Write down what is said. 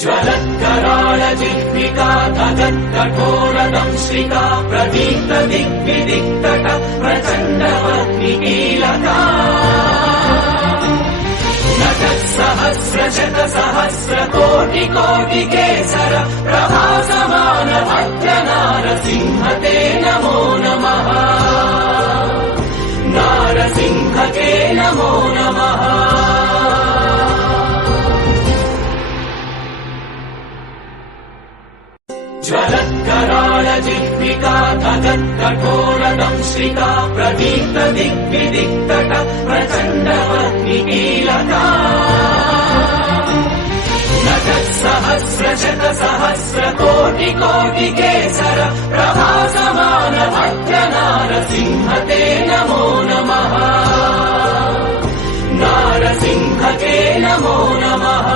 ज्वलत्कराळजिह्विका तगत्कठोरदंश्रिका प्रदीप्तदिग्विदिक्तट प्रचण्डवह्निकीलका नटत्सहस्रशतसहस्रकोटिकोटिकेसर प्रभासमान भद्रनारसिंह ते नमो नमः। नारसिंह ते नमो नमः। ज्वलत्कराळजिह्विका तगत्कठोरदंश्रिका प्रदीप्तदिग्विदिक्तट प्रचण्डवह्निकीलका नटत्सहस्रशतसहस्रकोटिकोटिकेसर प्रभासमान भद्रनारसिंह ते नमो नमः। नारसिंह ते नमो नमः।